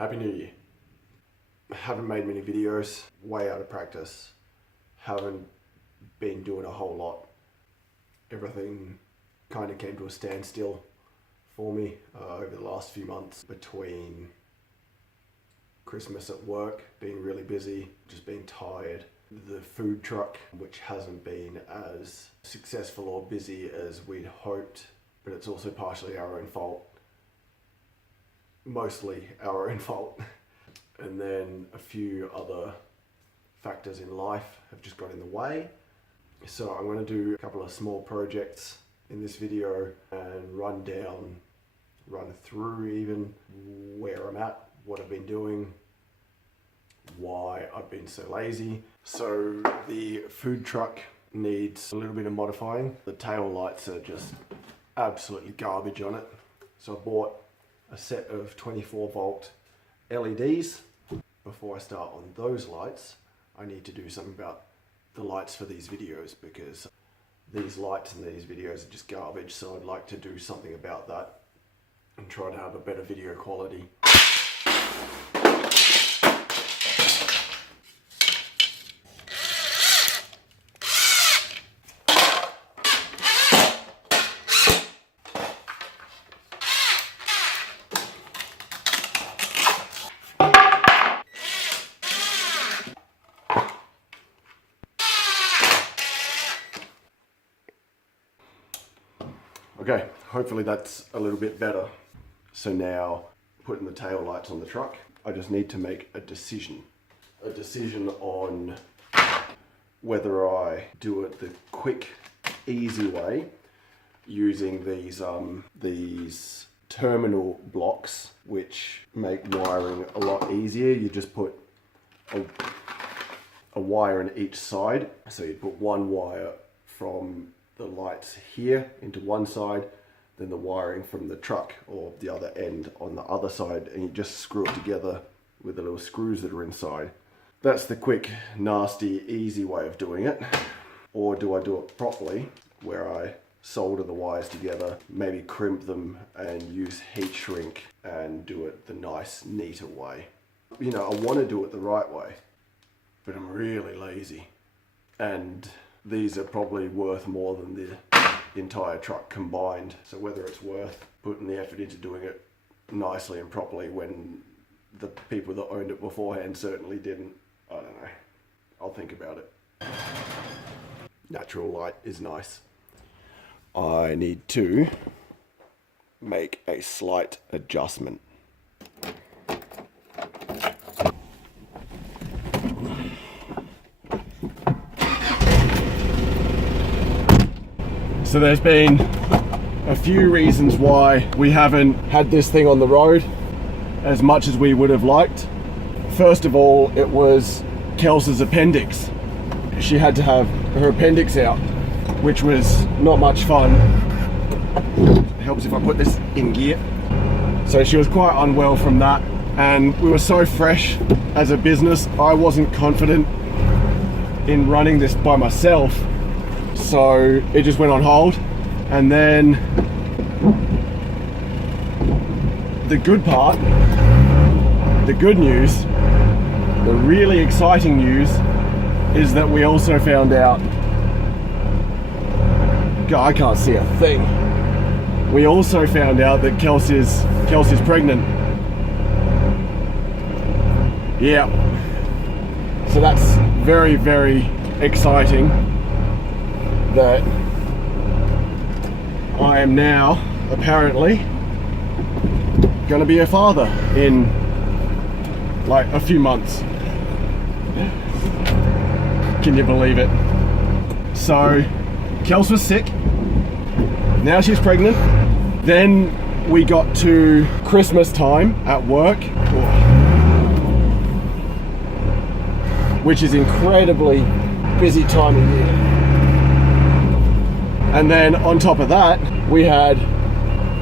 Happy New Year. Haven't made many videos, way out of practice. Haven't been doing a whole lot. Everything kind of came to a standstill for me over the last few months between Christmas at work, being really busy, just being tired. The food truck, which hasn't been as successful or busy as we'd hoped, but it's also partially our own fault. Mostly our own fault. And then a few other factors in life have just got in the way. So I'm going to do a couple of small projects in this video and run through even where I'm at, what I've been doing, why I've been so lazy. So the food truck needs a little bit of modifying. The tail lights are just absolutely garbage on it. So I bought a set of 24 volt LEDs. Before I start on those lights, I need to do something about the lights for these videos, because these lights in these videos are just garbage. So I'd like to do something about that and try to have a better video quality. Okay, hopefully that's a little bit better. So now, putting the tail lights on the truck, I just need to make a decision. A decision on whether I do it the quick, easy way, using these terminal blocks, which make wiring a lot easier. You just put a wire in each side. So you put one wire from the lights here into one side, then the wiring from the truck or the other end on the other side, and you just screw it together with the little screws that are inside. That's the quick, nasty, easy way of doing it. Or do I do it properly, where I solder the wires together, maybe crimp them and use heat shrink and do it the nice, neater way? You know, I want to do it the right way, but I'm really lazy. And these are probably worth more than the entire truck combined. So whether it's worth putting the effort into doing it nicely and properly when the people that owned it beforehand certainly didn't, I don't know. I'll think about it. Natural light is nice. I need to make a slight adjustment. So there's been a few reasons why we haven't had this thing on the road as much as we would have liked. First of all, it was Kelsey's appendix. She had to have her appendix out, which was not much fun. It helps if I put this in gear. So she was quite unwell from that, and we were so fresh as a business, I wasn't confident in running this by myself. So it just went on hold. And then the good part, the good news, the really exciting news is that we also found out, God, I can't see a thing. We also found out that Kelsey's pregnant. Yeah. So that's very, very exciting. That I am now apparently going to be a father in like a few months. Can you believe it? So Kels was sick, now she's pregnant. Then we got to Christmas time at work, which is incredibly busy time of year. And then on top of that, we had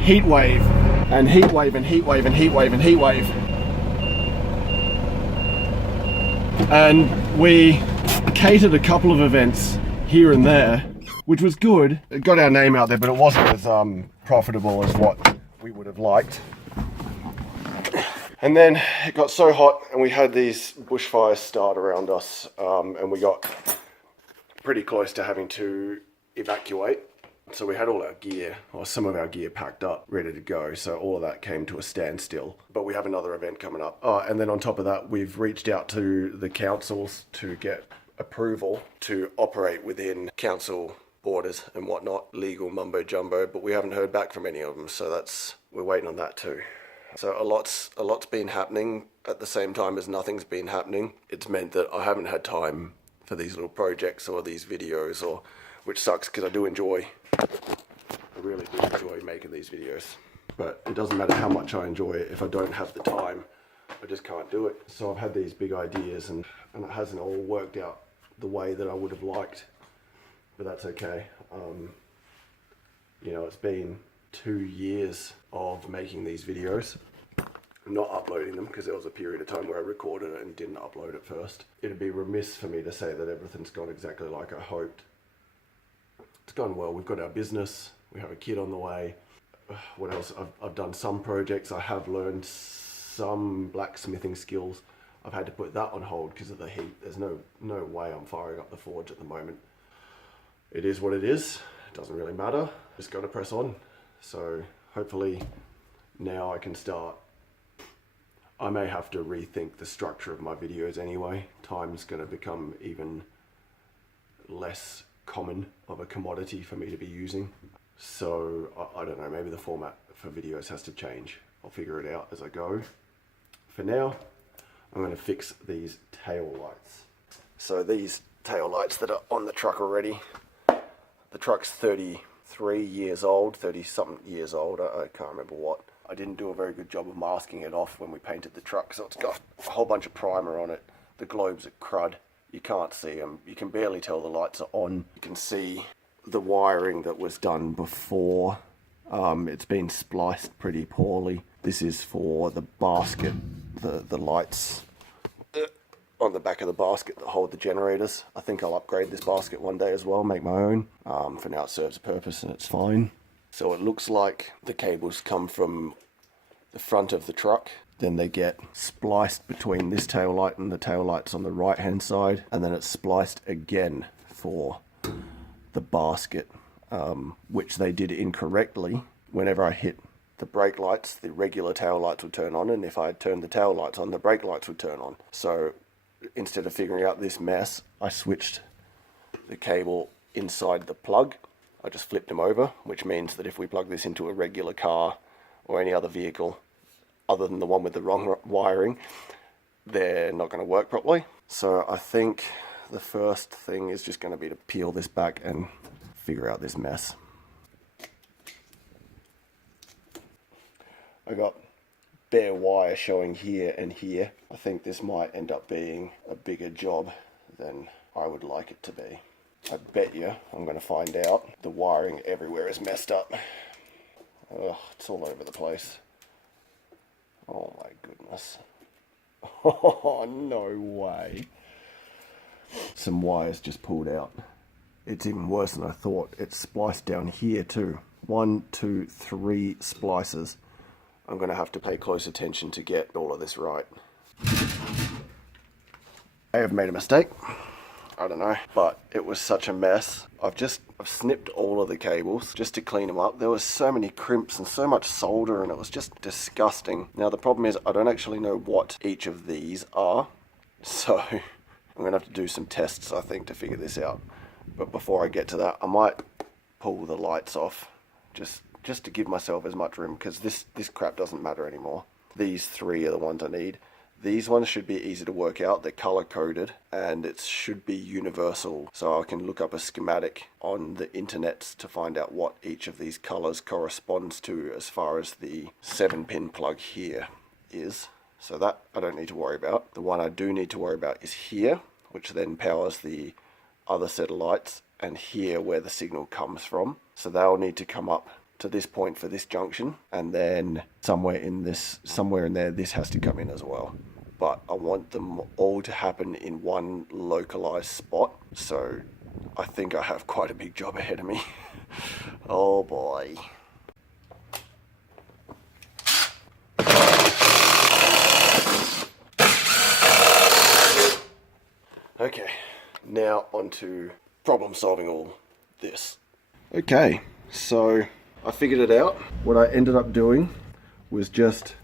heat wave and heat wave and heat wave and heat wave and heat wave. And we catered a couple of events here and there, which was good. It got our name out there, but it wasn't as profitable as what we would have liked. And then it got so hot and we had these bushfires start around us, and we got pretty close to having to evacuate. So we had all our gear, or some of our gear packed up, ready to go. So all of that came to a standstill. But we have another event coming up. And then on top of that, we've reached out to the councils to get approval to operate within council borders and whatnot, legal mumbo jumbo. But we haven't heard back from any of them. So we're waiting on that too. So a lot's been happening at the same time as nothing's been happening. It's meant that I haven't had time for these little projects or these videos, which sucks because I really do enjoy making these videos. But it doesn't matter how much I enjoy it, if I don't have the time, I just can't do it. So I've had these big ideas and it hasn't all worked out the way that I would have liked, but that's okay. You know, it's been 2 years of making these videos, not uploading them because there was a period of time where I recorded it and didn't upload it first. It'd be remiss for me to say that everything's gone exactly like I hoped. It's gone well. We've got our business, we have a kid on the way. What else? I've done some projects. I have learned some blacksmithing skills. I've had to put that on hold because of the heat. There's no way I'm firing up the forge at the moment. It is what it is. It doesn't really matter. Just got to press on. So hopefully now I can start. I may have to rethink the structure of my videos anyway. Time's going to become even less common of a commodity for me to be using. So I don't know, maybe the format for videos has to change. I'll figure it out as I go. For now, I'm going to fix these tail lights. So these tail lights that are on the truck already, the truck's 33 years old, 30 something years old, I can't remember what. I didn't do a very good job of masking it off when we painted the truck, so it's got a whole bunch of primer on it. The globes are crud. You can't see them. You can barely tell the lights are on. You can see the wiring that was done before. It's been spliced pretty poorly. This is for the basket, the lights on the back of the basket that hold the generators. I think I'll upgrade this basket one day as well, make my own. For now it serves a purpose and it's fine. So it looks like the cables come from the front of the truck. Then they get spliced between this tail light and the tail lights on the right hand side, and then it's spliced again for the basket, which they did incorrectly. Whenever I hit the brake lights, the regular tail lights would turn on, and if I turned the tail lights on, the brake lights would turn on. So instead of figuring out this mess, I switched the cable inside the plug. I just flipped them over, which means that if we plug this into a regular car or any other vehicle other than the one with the wrong wiring, they're not going to work properly. So I think the first thing is just going to be to peel this back and figure out this mess. I got bare wire showing here and here. I think this might end up being a bigger job than I would like it to be. I bet you I'm going to find out the wiring everywhere is messed up. Ugh, it's all over the place. Oh my goodness. Oh, no way. Some wires just pulled out. It's even worse than I thought. It's spliced down here too. 1, 2, 3 splices. I'm going to have to pay close attention to get all of this right. I have made a mistake. I don't know, but it was such a mess. I've snipped all of the cables just to clean them up. There was so many crimps and so much solder, and it was just disgusting. Now the problem is I don't actually know what each of these are, so I'm gonna have to do some tests, I think, to figure this out. But before I get to that, I might pull the lights off just to give myself as much room, because this crap doesn't matter anymore. These 3 are the ones I need. These ones should be easy to work out. They're color coded and it should be universal. So I can look up a schematic on the internet to find out what each of these colors corresponds to as far as the 7-pin plug here is. So that I don't need to worry about. The one I do need to worry about is here, which then powers the other set of lights, and here where the signal comes from. So they'll need to come up to this point for this junction, and then somewhere in there this has to come in as well. But I want them all to happen in one localized spot, so I think I have quite a big job ahead of me. Oh boy. Okay, now on to problem solving all this. Okay, so I figured it out. What I ended up doing was just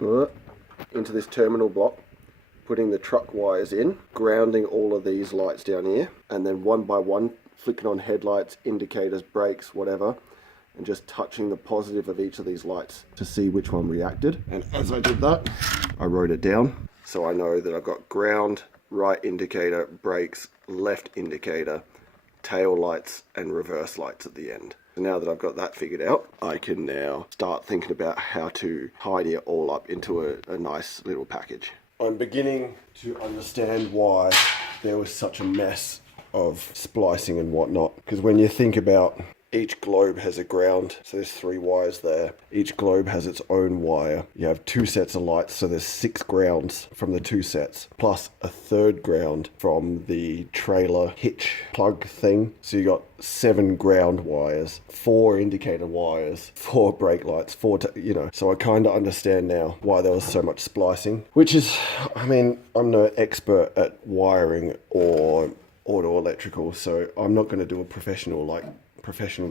into this terminal block, putting the truck wires in, grounding all of these lights down here, and then one by one flicking on headlights, indicators, brakes, whatever, and just touching the positive of each of these lights to see which one reacted. And as I did that, I wrote it down so I know that I've got ground, right indicator, brakes, left indicator, tail lights, and reverse lights at the end. So now that I've got that figured out, I can now start thinking about how to tidy it all up into a nice little package. I'm beginning to understand why there was such a mess of splicing and whatnot, because when you think about each globe has a ground, so there's 3 wires there. Each globe has its own wire. You have 2 sets of lights, so there's 6 grounds from the 2 sets, plus a 3rd ground from the trailer hitch plug thing. So you got 7 ground wires, 4 indicator wires, 4 brake lights, 4, so I kind of understand now why there was so much splicing, which is, I mean, I'm no expert at wiring or auto electrical, so I'm not going to do a professional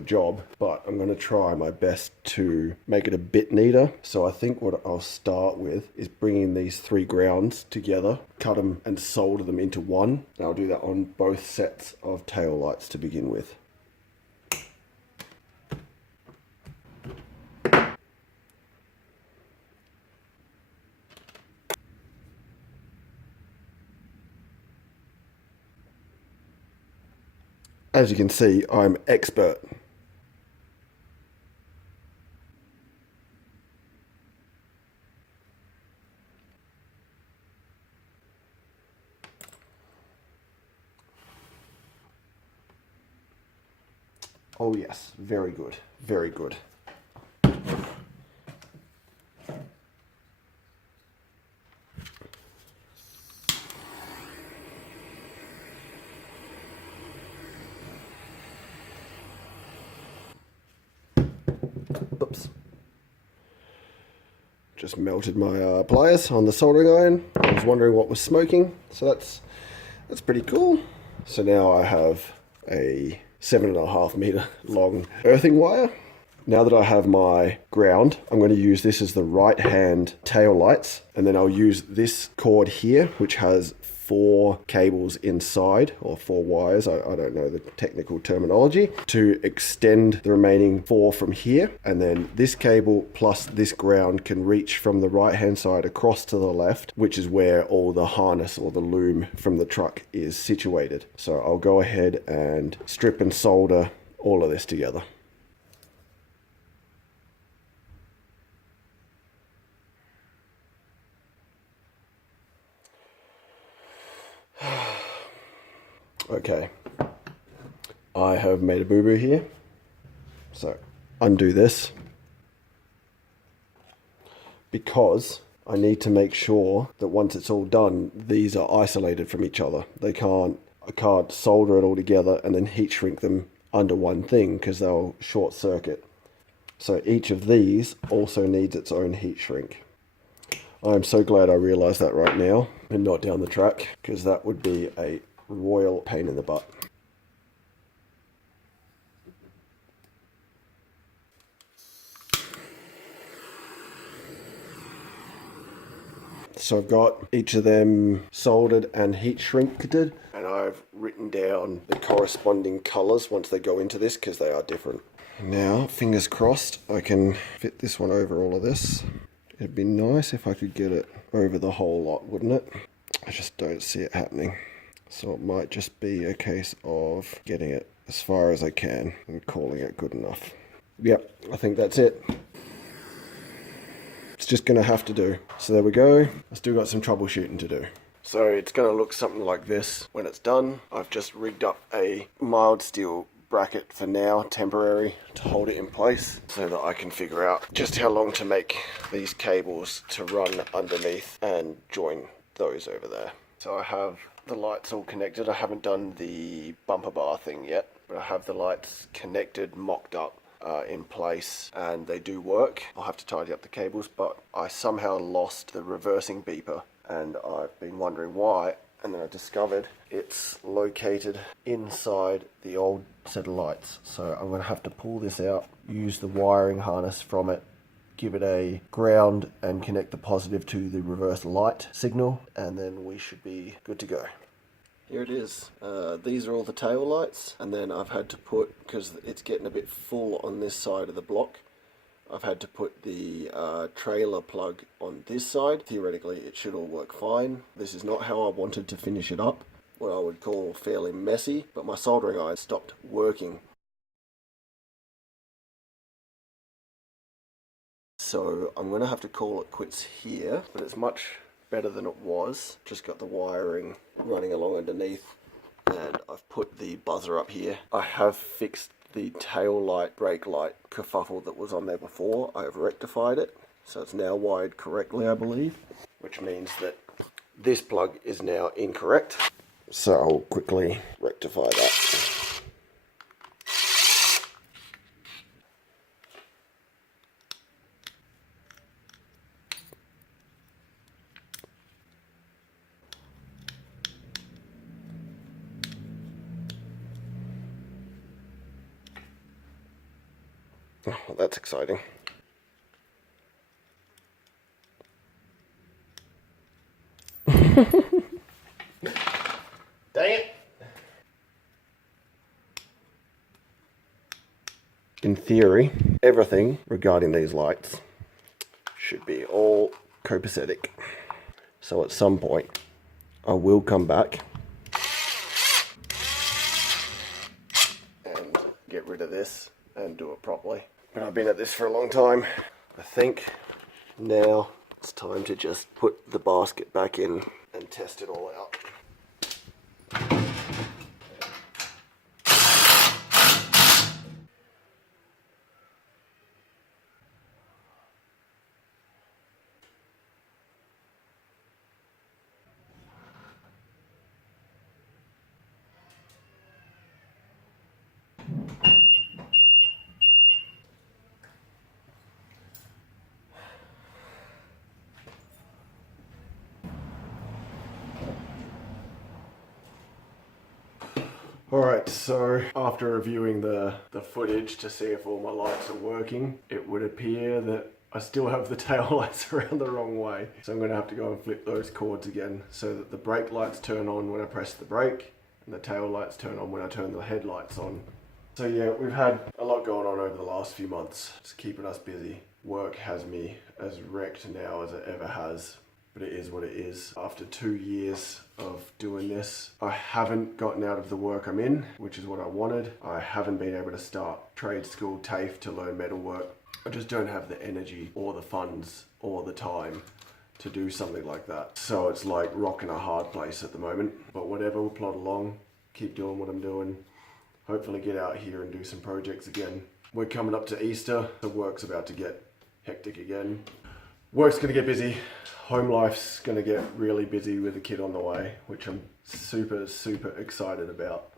job, but I'm going to try my best to make it a bit neater. So I think what I'll start with is bringing these 3 grounds together, cut them and solder them into one. And I'll do that on both sets of tail lights to begin with. As you can see, I'm expert. Oh yes, very good, very good. Oops. Just melted my pliers on the soldering iron. I was wondering what was smoking, so that's pretty cool. So now I have a 7.5 meter long earthing wire. Now that I have my ground, I'm going to use this as the right hand tail lights, and then I'll use this cord here, which has 4 cables inside, or 4 wires, I don't know the technical terminology, to extend the remaining 4 from here. And then this cable plus this ground can reach from the right hand side across to the left, which is where all the harness or the loom from the truck is situated. So I'll go ahead and strip and solder all of this together. Okay, I have made a boo-boo here, so undo this, because I need to make sure that once it's all done, these are isolated from each other. I can't solder it all together and then heat shrink them under one thing, because they'll short circuit. So each of these also needs its own heat shrink. I'm so glad I realized that right now and not down the track, because that would be a royal pain in the butt. So I've got each of them soldered and heat shrinked, and I've written down the corresponding colors once they go into this, because they are different. Now, fingers crossed, I can fit this one over all of this. It'd be nice if I could get it over the whole lot, wouldn't it? I just don't see it happening. So it might just be a case of getting it as far as I can and calling it good enough. Yep, I think that's it. It's just going to have to do. So there we go. I still got some troubleshooting to do. So it's going to look something like this when it's done. I've just rigged up a mild steel bracket for now, temporary, to hold it in place so that I can figure out just how long to make these cables to run underneath and join those over there. So I have the lights all connected. I haven't done the bumper bar thing yet, but I have the lights connected, mocked up in place, and they do work. I'll have to tidy up the cables, but I somehow lost the reversing beeper, and I've been wondering why, and then I discovered it's located inside the old set of lights. So I'm going to have to pull this out, use the wiring harness from it, give it a ground and connect the positive to the reverse light signal, and then we should be good to go. Here it is. These are all the tail lights, and then I've had to put, because it's getting a bit full on this side of the block, I've had to put the trailer plug on this side. Theoretically, it should all work fine. This is not how I wanted to finish it up, what I would call fairly messy, but my soldering iron stopped working. So I'm going to have to call it quits here, but it's much better than it was. Just got the wiring running along underneath, and I've put the buzzer up here. I have fixed the tail light, brake light kerfuffle that was on there before. I have rectified it, so it's now wired correctly, I believe, which means that this plug is now incorrect. So I'll quickly rectify that. Oh, well, that's exciting. Dang it! In theory, everything regarding these lights should be all copacetic. So at some point, I will come back and get rid of this and do it properly. But I've been at this for a long time. I think now it's time to just put the basket back in and test it all out. Alright, so after reviewing the footage to see if all my lights are working, it would appear that I still have the tail lights around the wrong way. So I'm going to have to go and flip those cords again so that the brake lights turn on when I press the brake and the tail lights turn on when I turn the headlights on. So yeah, we've had a lot going on over the last few months, just keeping us busy. Work has me as wrecked now as it ever has. But it is what it is. After 2 years of doing this, I haven't gotten out of the work I'm in, which is what I wanted. I haven't been able to start trade school TAFE to learn metalwork. I just don't have the energy or the funds or the time to do something like that. So it's like rocking a hard place at the moment. But whatever, we'll plod along, keep doing what I'm doing. Hopefully get out here and do some projects again. We're coming up to Easter. The work's about to get hectic again. Work's gonna get busy. Home life's gonna get really busy with a kid on the way, which I'm super, super excited about.